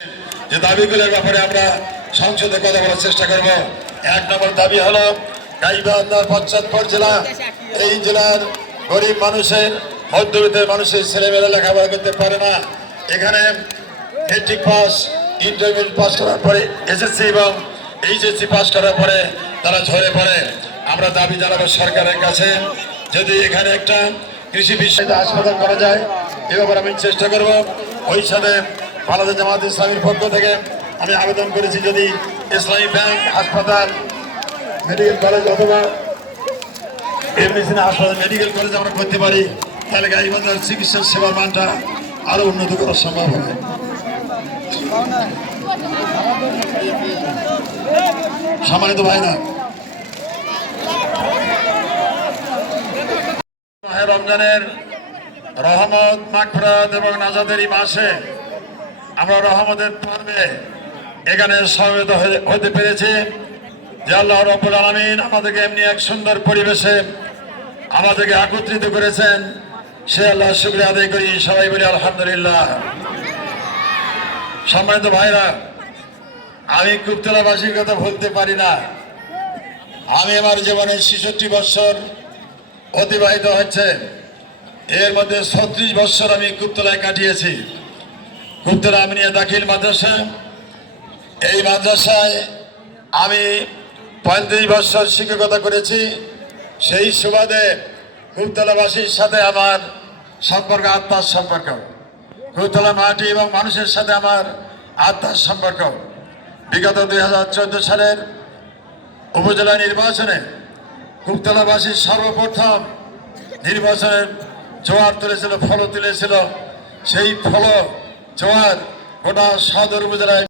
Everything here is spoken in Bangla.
যে দাবিগুলোর ব্যাপারে আমরা সংসদে কথা বলার চেষ্টা করব। এক নম্বর দাবি হলো গাইবান্ধা পশ্চাৎপর জেলা, এই জেলার গরিব মানুষের, মধ্যবিত্ত মানুষের ছেলেমেয়েরা লেখাপড়া করতে পারে না। এখানে মেট্রিক পাস, ইন্টারমিডিয়েট পাস করার পরে এসএসসি এবং এইচএসসি পাস করার পরে তারা ঝরে পড়ে। আমরা দাবি জানাবো সরকারের কাছে, যদি এখানে একটা কৃষি বিষয়ে হাসপাতাল করা যায় এ ব্যাপারে আমি চেষ্টা করব। ওই সাথে বাংলাদেশ জামাত ইসলামীর পক্ষ থেকে আমি আবেদন করেছি, যদি ইসলামী ব্যাংক হাসপাতাল, মেডিকেল কলেজ অথবা এমনিসিনা হাসপাতাল, মেডিকেল কলেজ আমরা করতে পারি, তাহলে গাইবান্ধার চিকিৎসা সেবার মানটা আরো উন্নত করা সম্ভব হবে। সম্মানিত ভাইরা, রমজানের রহমত, মাগফিরাত এবং নাজাতের এই মাসে আমরা রহমতের পর্বে এখানে সমবেত হতে পেরেছি। যে আল্লাহ রাব্বুল আলামিন আমাদেরকে এমনি এক সুন্দর পরিবেশে আমাদেরকে একত্রিত করেছেন, সে আল্লাহ শুকরিয়া আদায় করি। সবাই বলি আলহামদুলিল্লাহ। সম্মানিত ভাইরা, আমি কুপ্তলাবাসীর কথা ভুলতে পারি না। আমি আমার জীবনে 66 বছর অতিবাহিত হচ্ছে, এর মধ্যে 36 বছর আমি কুপ্তলায় কাটিয়েছি। কুপ্তলা আমিনিয়া দাখিল মাদ্রাসা, এই মাদ্রাসায় আমি 35 বছর শিক্ষকতা করেছি। সেই সুবাদে কুপ্তলাবাসীর সাথে আমার সম্পর্ক আত্মার সম্পর্ক, কুপ্তলা মাটি এবং মানুষের সাথে আমার আত্মার সম্পর্ক। বিগত 2014 সালের উপজেলা নির্বাচনে কুপ্তলাবাসীর সর্বপ্রথম নির্বাচনের জোয়ার তুলেছিল, ফল তুলেছিল। সেই ফল জোয়ার গোটা সদর উপজেলায়